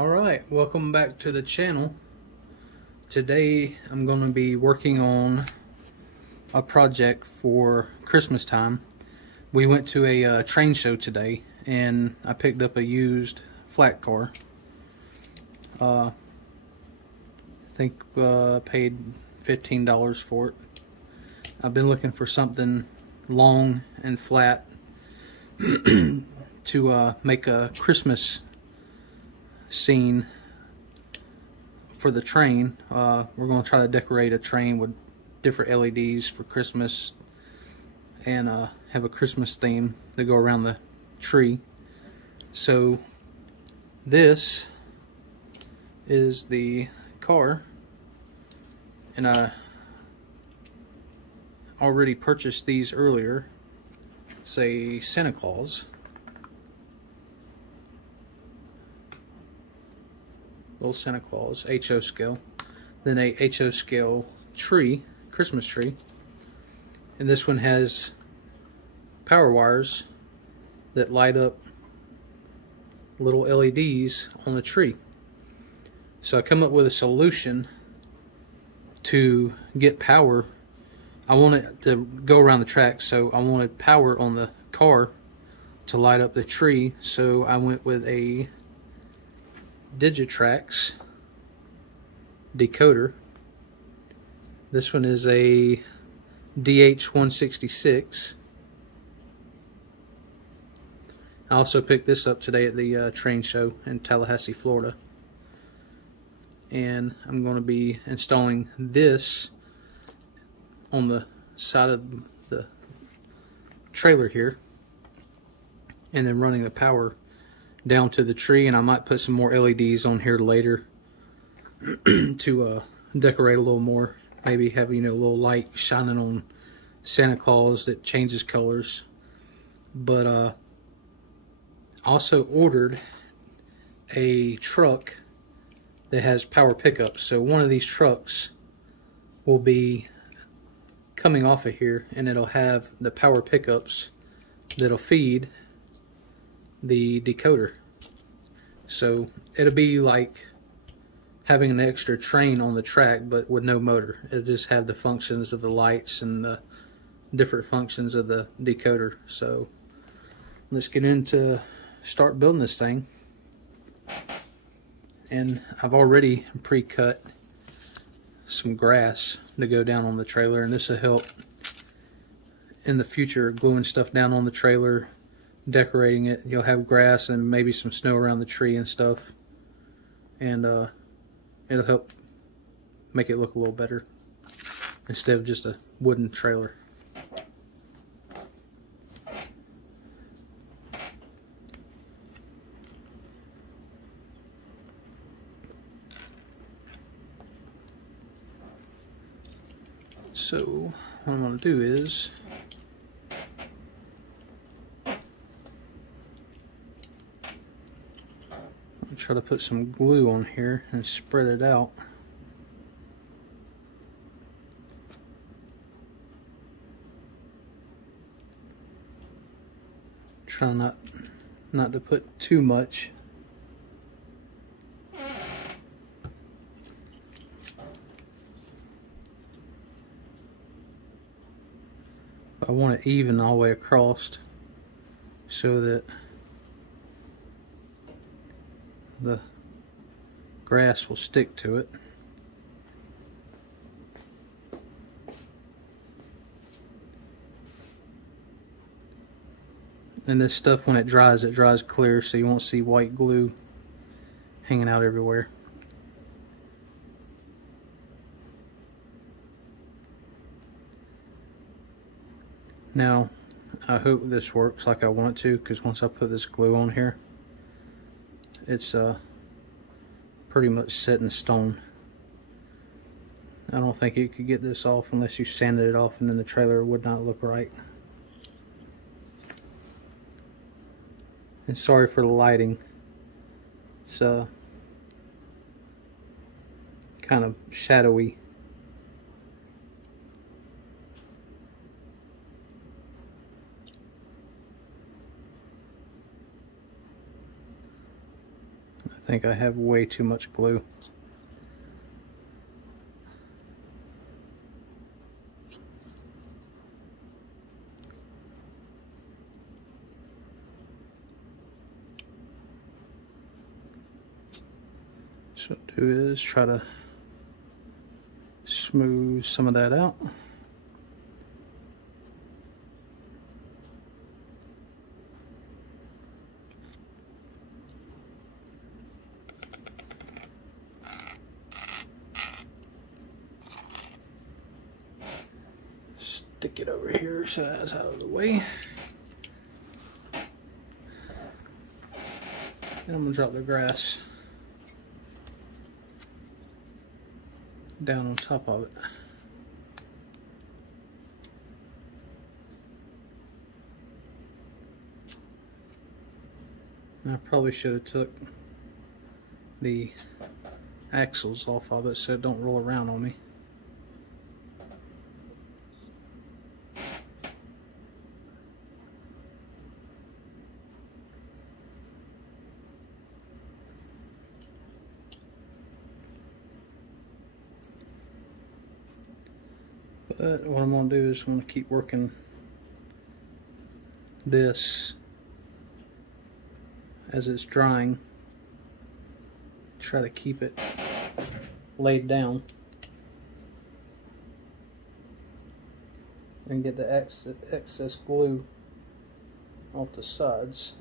Alright, welcome back to the channel. Today I'm going to be working on a project for Christmas time. We went to a train show today and I picked up a used flat car. I think paid $15 for it. I've been looking for something long and flat to make a Christmas scene for the train. We're going to try to decorate a train with different LEDs for Christmas and have a Christmas theme to go around the tree. So this is the car, and I already purchased these earlier. Say Santa Claus. Little Santa Claus, HO scale. Then a HO scale tree, Christmas tree. And this one has power wires that light up little LEDs on the tree. So I come up with a solution to get power. I want it to go around the track, so I wanted power on the car to light up the tree. So I went with a Digitrax decoder. This one is a DH166. I also picked this up today at the train show in Tallahassee, Florida. And I'm going to be installing this on the side of the trailer here, and then running the power down to the tree. And I might put some more LEDs on here later to decorate a little more. Maybe have, you know, a little light shining on Santa Claus that changes colors. But also ordered a truck that has power pickups. So one of these trucks will be coming off of here, and it'll have the power pickups that'll feed the decoder. So it'll be like having an extra train on the track, but with no motor. It'll just have the functions of the lights and the different functions of the decoder. So let's get into start building this thing. And I've already pre-cut some grass to go down on the trailer, and this will help in the future gluing stuff down on the trailer, decorating it. You'll have grass and maybe some snow around the tree and stuff, and it'll help make it look a little better instead of just a wooden trailer. So what I'm going to do is try to put some glue on here and spread it out. Try not to put too much. I want it even all the way across so that the grass will stick to it. And this stuff, when it dries clear, so you won't see white glue hanging out everywhere. Now, I hope this works like I want it to, because once I put this glue on here, it's pretty much set in stone. I don't think you could get this off unless you sanded it off, and then the trailer would not look right. And sorry for the lighting. It's kind of shadowy. think I have way too much glue. So what I'll do is try to smooth some of that out. Stick it over here so that's out of the way. And I'm gonna drop the grass down on top of it. And I probably should have took the axles off of it so it don't roll around on me. But what I'm going to do is I'm going to keep working this as it's drying. Try to keep it laid down and get the excess glue off the sides.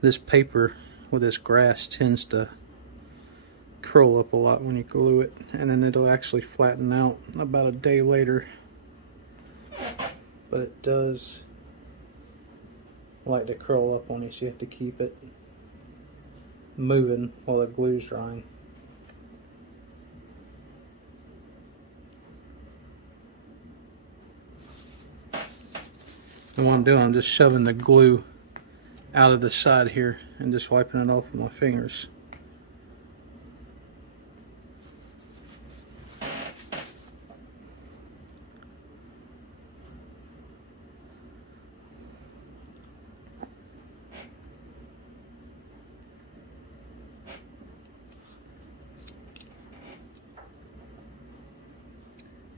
This paper with this grass tends to curl up a lot when you glue it, and then it'll actually flatten out about a day later. But it does like to curl up on you, so you have to keep it moving while the glue's drying. And what I'm doing, I'm just shoving the glue out of the side here and just wiping it off with my fingers.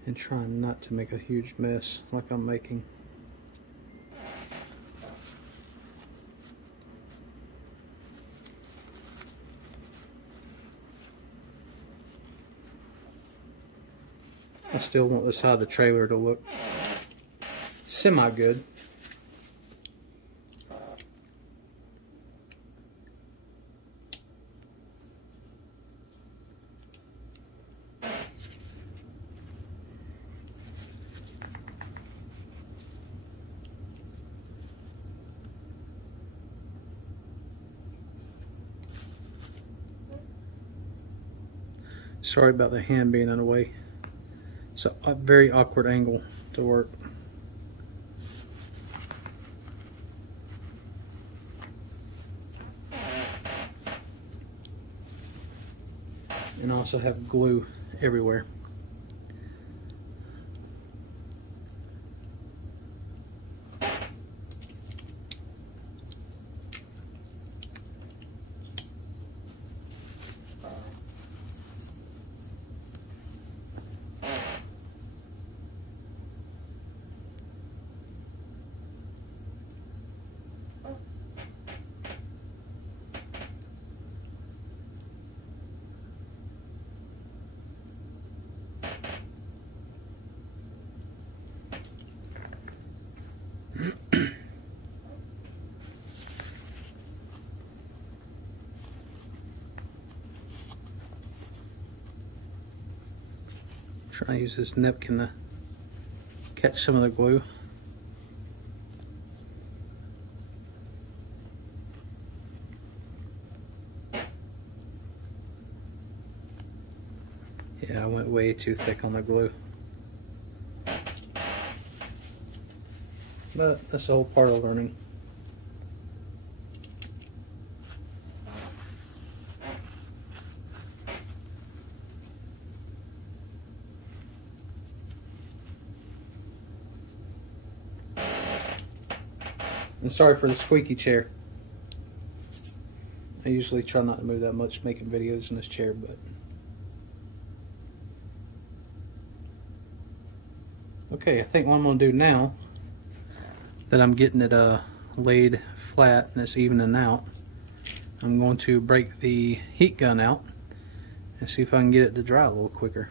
And trying not to make a huge mess like I'm making. I still want the side of the trailer to look semi-good. Sorry about the hand being in the way. It's a very awkward angle to work. And I also have glue everywhere. Try to use this napkin to catch some of the glue. Yeah, I went way too thick on the glue. But that's the whole part of learning. And sorry for the squeaky chair. I usually try not to move that much making videos in this chair, but okay, I think what I'm going to do now that I'm getting it laid flat and it's evening out, I'm going to break the heat gun out and see if I can get it to dry a little quicker.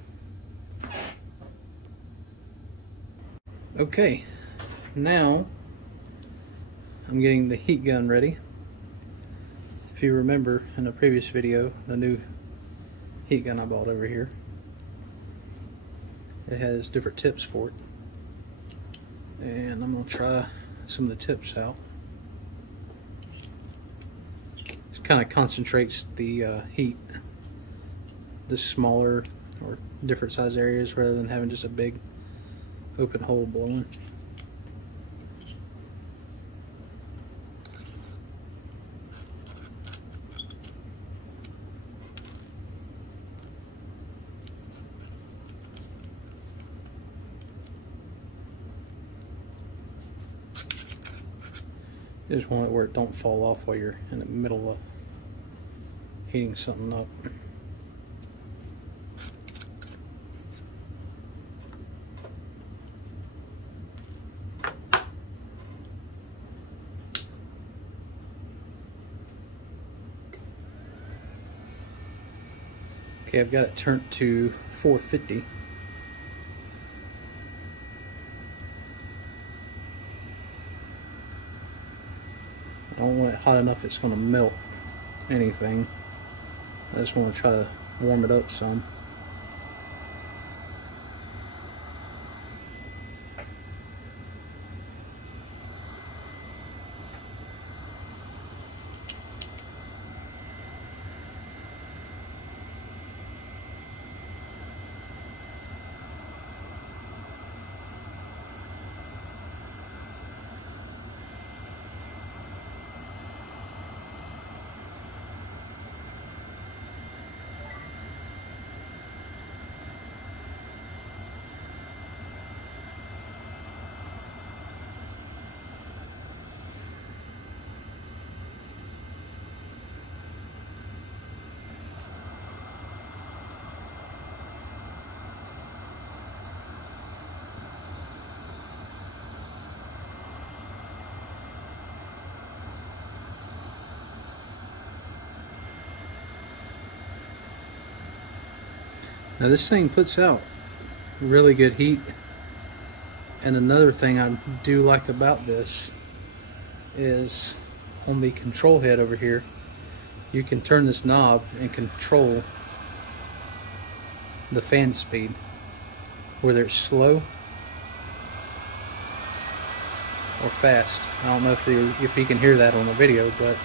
Okay, now I'm getting the heat gun ready. If you remember in the previous video, the new heat gun I bought over here, it has different tips for it. And I'm going to try some of the tips out. It kind of concentrates the heat to smaller or different size areas rather than having just a big open hole blowing. You just want it where it don't fall off while you're in the middle of heating something up. Okay, I've got it turned to 450. I don't want it hot enough it's going to melt anything. I just want to try to warm it up some. Now this thing puts out really good heat, and another thing I do like about this is on the control head over here, you can turn this knob and control the fan speed, whether it's slow or fast. I don't know if you can hear that on the video, but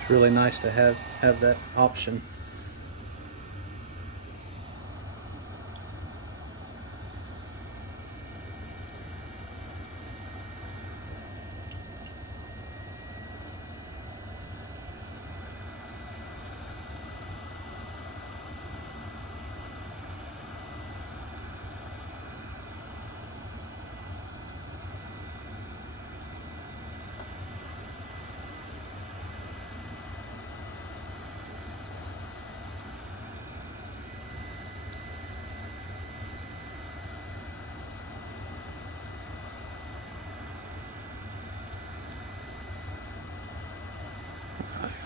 it's really nice to have that option.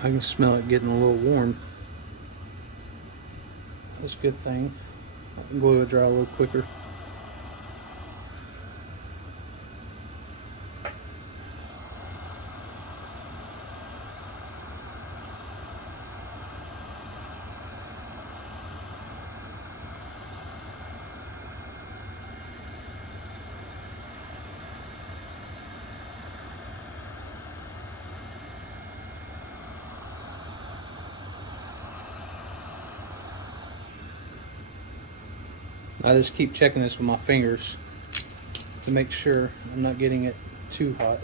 I can smell it getting a little warm. That's a good thing. I can glue it dry a little quicker. I just keep checking this with my fingers to make sure I'm not getting it too hot.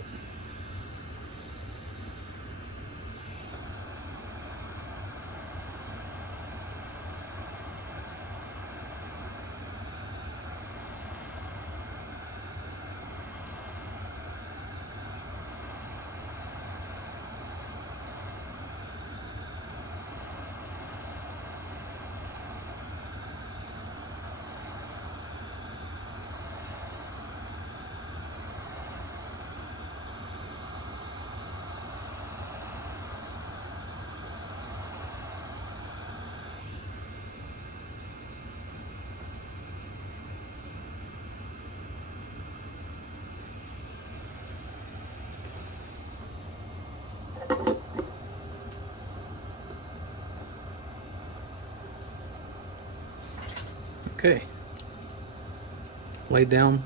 Okay, laid down.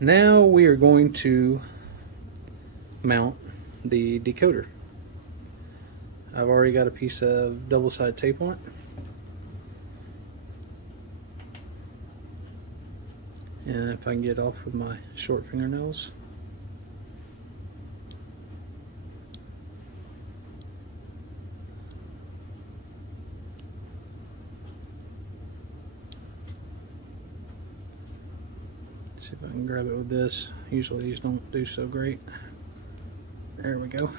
Now we are going to mount the decoder. I've already got a piece of double-sided tape on it. And if I can get it off with my short fingernails. See if I can grab it with this. Usually these don't do so great. There we go.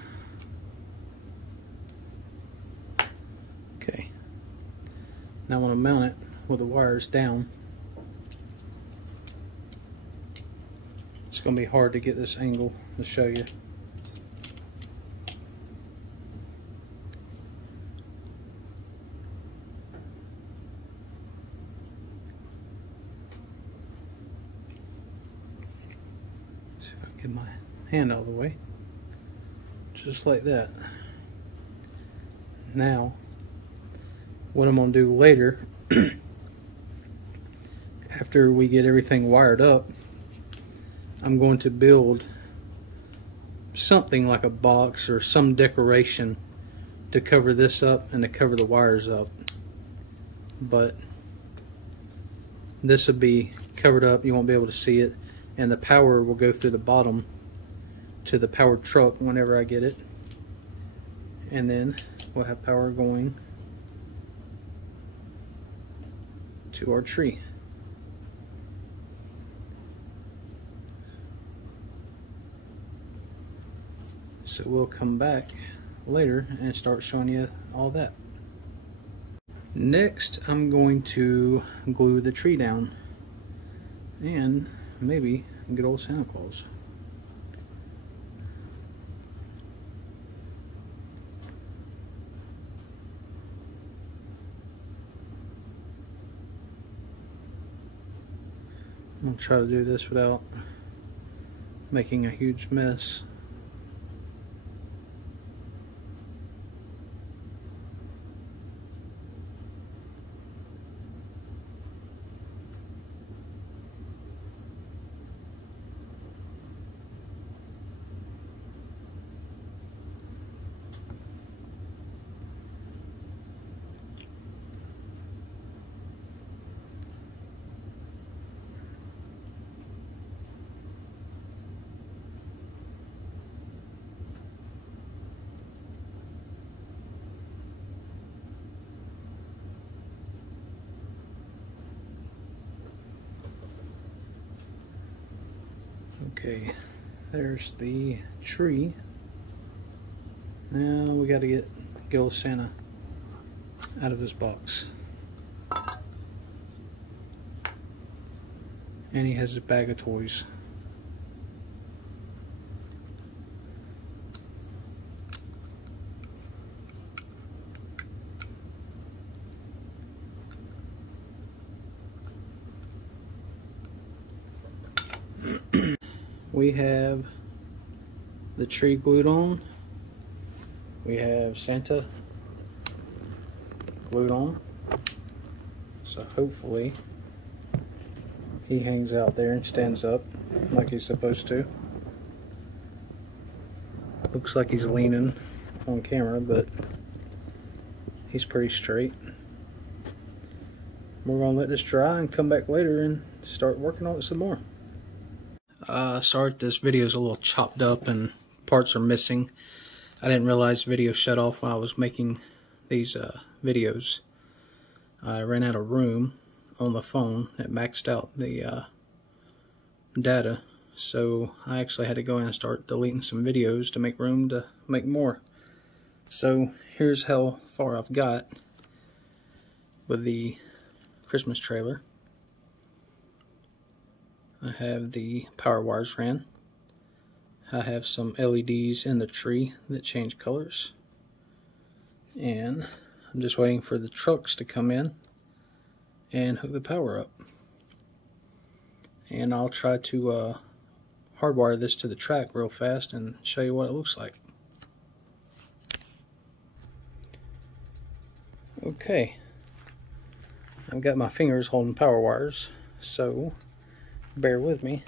Okay. Now I want to mount it with the wires down. It's going to be hard to get this angle to show you. See if I can get my hand out of the way. Just like that. Now, what I'm going to do later, after we get everything wired up, I'm going to build something like a box or some decoration to cover this up and to cover the wires up. But this will be covered up, you won't be able to see it, and the power will go through the bottom to the powered truck whenever I get it, and then we'll have power going to our tree. So we'll come back later and start showing you all that. Next, I'm going to glue the tree down and maybe good old Santa Claus. I'm going to try to do this without making a huge mess. Okay, there's the tree. Now we got to get old Santa out of his box. And he has his bag of toys. We have the tree glued on. We have Santa glued on. So hopefully he hangs out there and stands up like he's supposed to. Looks like he's leaning on camera, but he's pretty straight. We're gonna let this dry and come back later and start working on it some more. Sorry if this video is a little chopped up and parts are missing. I didn't realize video shut off when I was making these videos. I ran out of room on the phone. It maxed out the data, so I actually had to go in and start deleting some videos to make room to make more. So here's how far I've got with the Christmas trailer. I have the power wires ran. I have some LEDs in the tree that change colors. And I'm just waiting for the trucks to come in and hook the power up. And I'll try to hardwire this to the track real fast and show you what it looks like. Okay. I've got my fingers holding power wires, so bear with me.